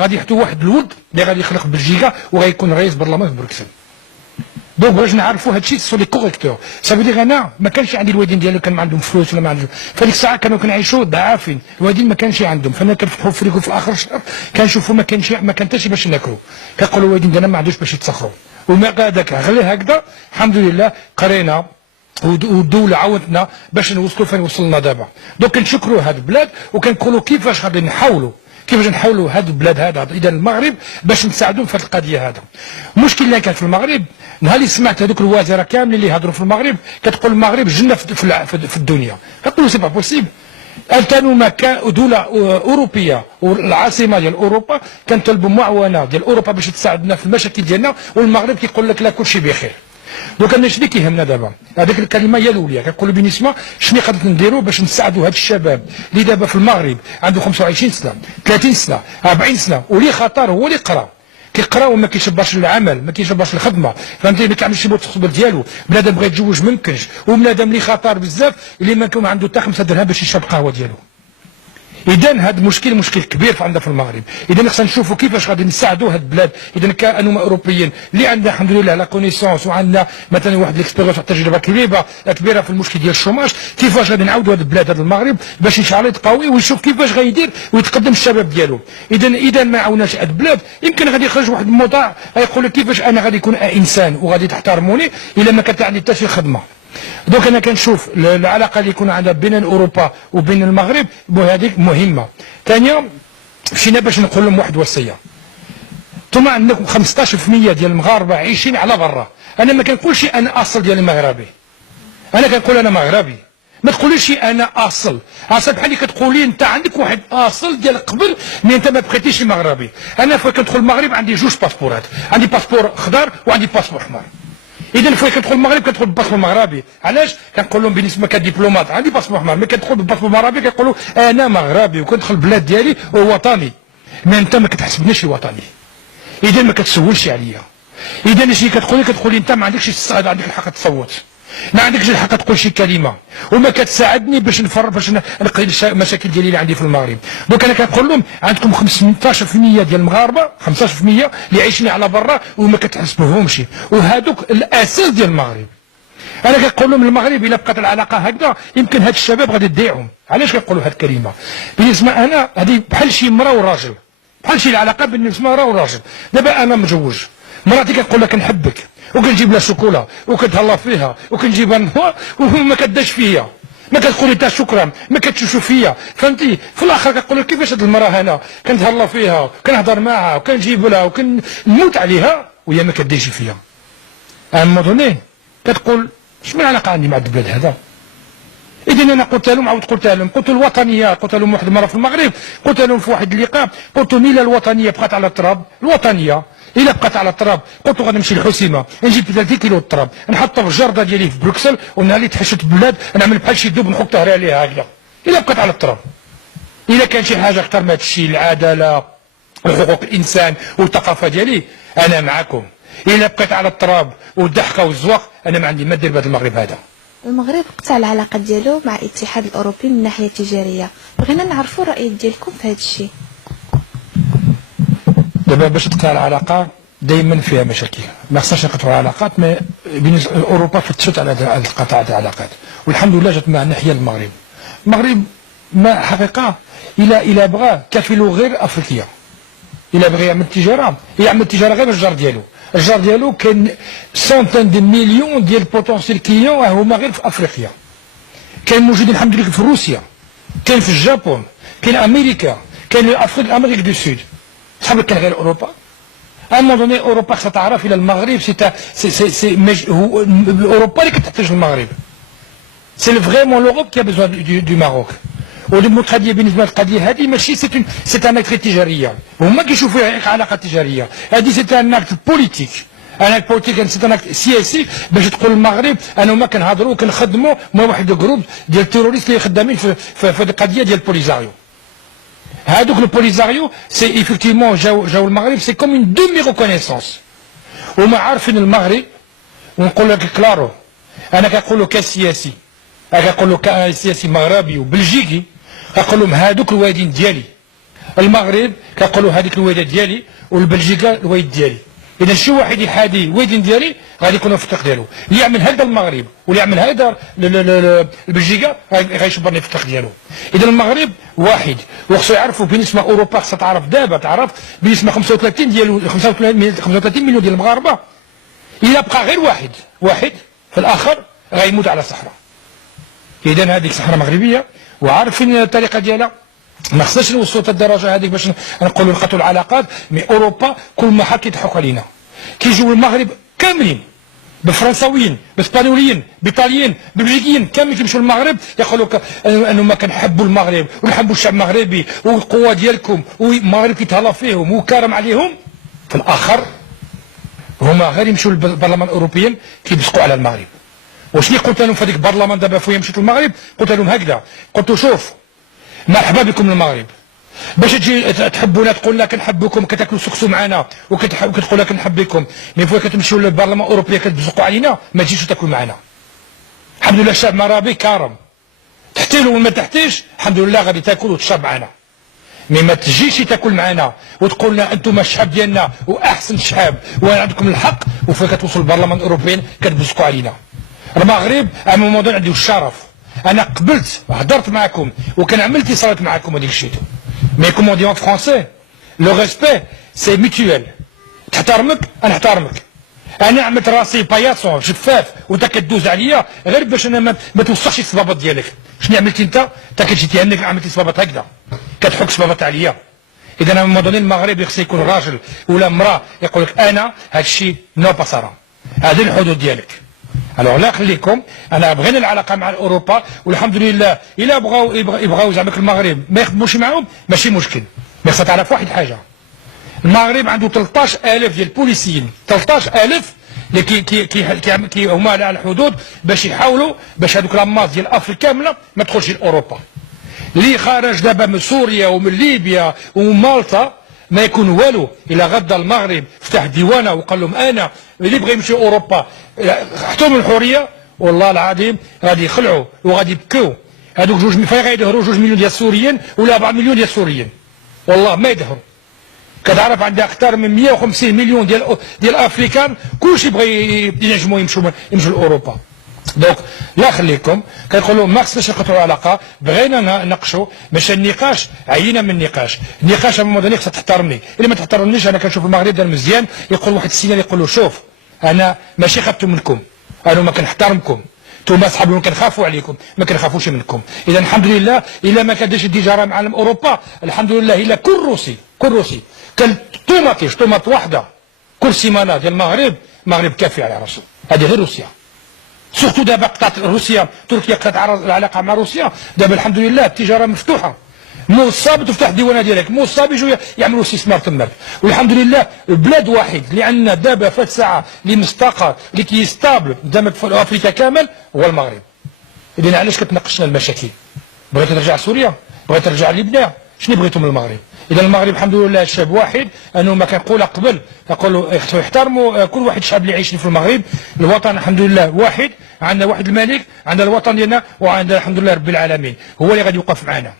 غادي يحطوا واحد الولد اللي غادي يخلق بلجيكا وغيكون رئيس برلمان في بروكسل. دونك باش نعرفوا هادشي سو لي كوريكتور، صافي دير انا ما كانش عندي الوالدين ديالي كان ما عندهم فلوس ولا ما عندهم، فديك الساعه كانوا كنعيشوا ضعافين، الوالدين ما كانش عندهم، فانا كنفتحوا فريكو في اخر الشهر كنشوفوا ما كان حتى شي باش ناكلوا، كنقولوا الوالدين ديالنا ما عندوش باش يتسخروا، وما هذاك غير هكذا الحمد لله قرينا والدوله عاونتنا باش نوصلوا فين وصلنا دابا. دونك كنشكروا هاد البلاد وكنقولوا كيفاش غادي نحاولوا هاد البلاد هذا اذا المغرب باش نساعدوهم في هذه القضيه هذا. المشكل اللي كان في المغرب نهار اللي سمعت هذوك الوزراء كاملين اللي يهضروا في المغرب كتقول المغرب جنه في الدنيا، كنقولوا سي با بوسيبل. كانوا مكان دوله اوروبيه والعاصمه ديال اوروبا كنطلبوا معاونه ديال اوروبا باش تساعدنا في المشاكل ديالنا، والمغرب كيقول لك لا كلشي بخير. دوك انا شنو كيهمنا دابا؟ هذيك الكلمه هي الاولى كنقولوا بنسمه شنو قدرت نديروا باش نساعدوا هاد الشباب اللي دابا في المغرب عنده 25 سنه 30 سنه 40 سنه ولي خطر هو اللي قرا كيقرا وما كيشبرش العمل ما كيشبرش الخدمه، فهمتي ما كيعملش المستقبل ديالو، بنادم بغى يتزوج ما يمكنش، وبنادم اللي خطر بزاف اللي ما كان عنده حتى 5 درهم باش يشرب قهوه ديالو. اذا هذا مشكل كبير عندنا في المغرب، اذا خصنا نشوفوا كيفاش غادي نساعدوا هاد البلاد، اذا كانوا اوروبيين اللي عندنا الحمد لله لا كونيسونس وعندنا مثلا واحد ليكسبيريونس التجربه كبيره في المشكل ديال الشوماج، كيفاش غادي نعاودوا هاد البلاد هاد المغرب باش ان شاء الله يتقوي ويشوف كيفاش غيدير ويتقدم الشباب ديالو. اذا ما عاوناش هاد البلاد يمكن غادي يخرج واحد الموضوع يقول لك كيفاش انا غادي يكون انسان وغادي تحترموني الا ما كانت عندي حتى شي خدمه. دونك انا كنشوف العلاقه اللي يكون عندها بين اوروبا وبين المغرب هذيك مهمه. ثانيا مشينا باش نقول لهم واحد الوصيه، ثم عندكم 15% ديال المغاربه عايشين على برا، انا ما كنقولش انا اصل ديالي مغربي، انا كنقول انا مغربي، ما تقوليش انا اصل بحال اللي كتقولي انت عندك واحد اصل ديال قبل مي انت ما بقيتيش مغربي. انا فاش كندخل المغرب عندي جوج باسبورات، عندي باسبور خضر وعندي باسبور احمر. اذا فاش كندخل المغرب كندخل بالباسبور المغربي، علاش؟ كنقول لهم بالنسبه كدبلومات عندي باسبور احمر، ملي كندخل بالباسبور المغربي كيقولوا انا مغربي وكندخل البلاد ديالي ووطني، مي انت ما كتحسبنيش وطني، اذا ما كتسولش عليا. اذا شي كتقولي انت ما عندكش عندك الحق تصوت، ما عندكش الحق تقول شي كلمه وما كتساعدني باش نقضي المشاكل ديالي اللي عندي في المغرب. دونك انا كنقول لهم عندكم 15% ديال المغاربه 15% اللي عايشين على برا وما كتحسبوهمش، وهذوك الاساس ديال المغرب. انا كنقول لهم المغرب الا بقات العلاقه هكذا يمكن هاد الشباب غادي تضيعهم. علاش كنقولوا هاد الكلمه؟ بالنسبه انا هذه بحال شي مراه وراجل، بحال شي العلاقه بين مراه وراجل. دابا انا متزوج، مراتي كتقول لك نحبك وكنجيب لها شوكولا وكنتهلا فيها وكنجيبها لها وما كداش فيا، ما كتقولي حتى شكرا، ما كتشوف فيا، فهمتي؟ في الاخر كتقول لك كيفاش هاد المراه هنا كنتهلا فيها كنهضر معها وكنجيب لها وكنموت عليها وهي ما كديش فيا. مودوني كتقول شنو العلاقه عندي مع البلاد هذا؟ اذا انا قلت لهم قلت لهم الوطنيه، قلت لهم واحد المره في المغرب، قلت لهم في واحد اللقاء، قلت لهم الا الوطنيه بقات على التراب، الوطنيه الا بقات على التراب، قلت غادي نمشي للحسيمه نجيب 30 كيلو التراب نحطها في الجرده ديالي في بروكسل ونهار اللي تحشت بلاد نعمل بحال شي دوب نحط ظهري عليها هكذا، الا بقات على التراب. الا كان شي حاجه اكثر من هذا الشيء العداله وحقوق الانسان والثقافه ديالي انا معكم. الا بقيت على التراب والضحكه والزواق انا ما عندي ما ندير بهذا المغرب هذا. المغرب قطع العلاقات ديالو مع الاتحاد الاوروبي من الناحيه التجاريه، بغينا نعرفوا الراي ديالكم في هذا الشيء. دابا باش تقطع العلاقه دائما فيها مشاكل، ما خصناش نقطعوا العلاقات، ما اوروبا فتشت على قطع العلاقات والحمد لله جات مع ناحيه المغرب ما حقيقه الا بغى كفيلو غير افريقيا، الا بغى يعمل تجاره يعمل تجاره غير الجار ديالو كاين سنتين دي مليون ديال بوتونسيال كليون هما غير في افريقيا، كاين موجودين الحمد لله في روسيا، كاين في اليابان، كاين امريكا، كاين امريك دو سود، صحاب كان غير اوروبا. دوني اوروبا خصها تعرف الى المغرب سي اوروبا اللي كتحتاج المغرب، سي فريمون لوروب كي بيزوان دو ماروك. والقضيه بالنسبه للقضيه هذه ماشي سي ان اكت تجاريه، هما كيشوفوا علاقه تجاريه، هذه سي ان اكت بوليتيك، انا بوليتيك سي ان اكت سياسي باش تقول المغرب انا وما كنهضروا وكنخدموا مع واحد الجروب ديال التيروريست اللي خدامين في القضيه ديال البوليزاريو. هذوك البوليزاريو سي ايفيكتيفمون جاو المغرب سي كوم اون دومي ريكونيسونس، وما عارفين المغرب. ونقول لك كلارو انا كنقولوا كسياسي، انا كنقولوا كسياسي مغربي وبلجيكي، كنقول لهم هذوك الوالدين ديالي المغرب كنقولوا هذيك الويدة ديالي والبلجيكا الويد ديالي. اذا شي واحد يحادي الويدين ديالي غادي يكونوا في الطريق ديالو، اللي يعمل هذا المغرب واللي يعمل هذا البلجيكا غيشبرني في الطريق ديالو. اذا المغرب واحد، وخصو يعرفوا بالنسبه اوروبا خصها تعرف دابا، تعرف بالنسبه 35 مليون ديال المغاربه الا بقى غير واحد في الاخر غيموت على صحراء. اذا هذيك صحراء مغربيه وعارفين الطريقه ديالها، ما خصناش نوصلوا حتى الدرجه هذيك باش نقولوا نقطعوا العلاقات. مي اوروبا كل ما حد كيضحك علينا، كيجيو المغرب كاملين بفرنساويين باسبانيوليين بايطاليين ببلجيكيين كاملين كيمشيو للمغرب يقولوا انهم كنحبوا المغرب ونحبوا الشعب المغربي والقوه ديالكم والمغرب كيتهلا فيهم وكارم عليهم. في الاخر هما غير يمشيو للبرلمان الاوروبي كيبصقوا على المغرب. وشني قلت لهم في هذيك البرلمان دابا فويا مشيت للمغرب؟ قلت لهم هكذا، قلت شوف مرحبا بكم للمغرب، باش تجي تحبونا تقول لنا كنحبكم كتاكلوا سكسو معنا وكتقول لنا كنحب بكم، مي فوا كتمشيو للبرلمان الاوروبي كتبزقوا علينا ما تجيش تاكلوا معنا. الحمد لله الشعب المغربي كارم، تحتيلوا وما تحتيش الحمد لله غادي تاكل وتشرب معنا. مي ما تجيش تاكل معنا وتقول لنا انتم الشعب ديالنا واحسن شعب وعندكم الحق، وفوا كتوصلوا للبرلمان الاوروبي كتبزقوا علينا. المغرب à un moment donné عنده الشرف. انا قبلت هضرت معكم وكان عملت اتصالات معكم هذيك الشيء، مي كومون دي اون فرونسي لو ريسبي سي ميتويل. تحترمك انا نحترمك، انا عملت راسي باياسون شفاف وانت كدوز عليا غير باش انا ما توسخش الصبابط ديالك. شنو عملتي انت كتجي تهنك عملتي صبابط هكذا كتحك صبابط عليا. اذا انا مودوني المغرب خصو يكون راجل ولا امراه يقول لك انا هذا الشيء نو باسارا، هذه الحدود ديالك. الوغ لا خليكم، انا بغينا العلاقه مع اوروبا والحمد لله. الا يبغاو زعما المغرب ما يخدموش معاهم ماشي مشكل، مي خصك تعرف واحد حاجه، المغرب عنده 13000 ديال البوليسيين، 13000 اللي كي هما على الحدود باش يحاولوا باش هذوك لاماس ديال افريقيا كامله ما تدخلش لاوروبا. اللي خرج دابا من سوريا ومن ليبيا ومالطا ما يكون والو الا غدا المغرب فتح ديوانه وقال لهم انا اللي بغى يمشي اوروبا احترموا الحريه، والله العظيم غادي يخلعوا وغادي يبكوا. هذوك فين غيدهروا 2 مليون ديال السوريين ولا 4 مليون ديال السوريين؟ والله ما يدهروا. كتعرف عندها اكثر من 150 مليون ديال الافريكان كلشي بغى ينجموا يمشوا لاوروبا. دونك لا خليكم كنقولوا ما خصناش نقطعوا العلاقه، بغينا نناقشوا باش النقاش عينا من النقاش. النقاش مدني خصها تحترمني، اللي ما تحترمنيش انا كنشوف المغرب دار مزيان يقول واحد السينال يقول له شوف انا ماشي خفت منكم، انا ما كنحترمكم، انتم اصحابي كنخافوا عليكم ما كنخافوش منكم. اذا الحمد لله الا ما كادش يدي جرائم عالم اوروبا الحمد لله الا كل روسي كان طوماط واحده كل سيمانه ديال المغرب كافي على راسه. هذه غير روسيا، سورتو دابا قطعت روسيا تركيا قطعت العلاقه مع روسيا، دابا الحمد لله التجاره مفتوحه، موصاب تفتح الديوانه ديالك، موصاب يجوا يعملوا استثمار تماك. والحمد لله بلاد واحد اللي عندنا دابا في الساعه اللي مستقر اللي كيستابل قدامك في افريقيا كامل هو المغرب. اذا علاش كتناقشنا المشاكل؟ بغيت ترجع سوريا، بغيت ترجع لبنان، شنو بغيتوا من المغرب؟ اذا المغرب الحمد لله الشعب واحد، انه ما كنقولها قبل كنقولوا يحترموا كل واحد الشعب اللي عايشين في المغرب. الوطن الحمد لله واحد، عندنا واحد الملك، عندنا الوطن ديالنا، وعندنا الحمد لله رب العالمين هو اللي غادي يوقف معنا.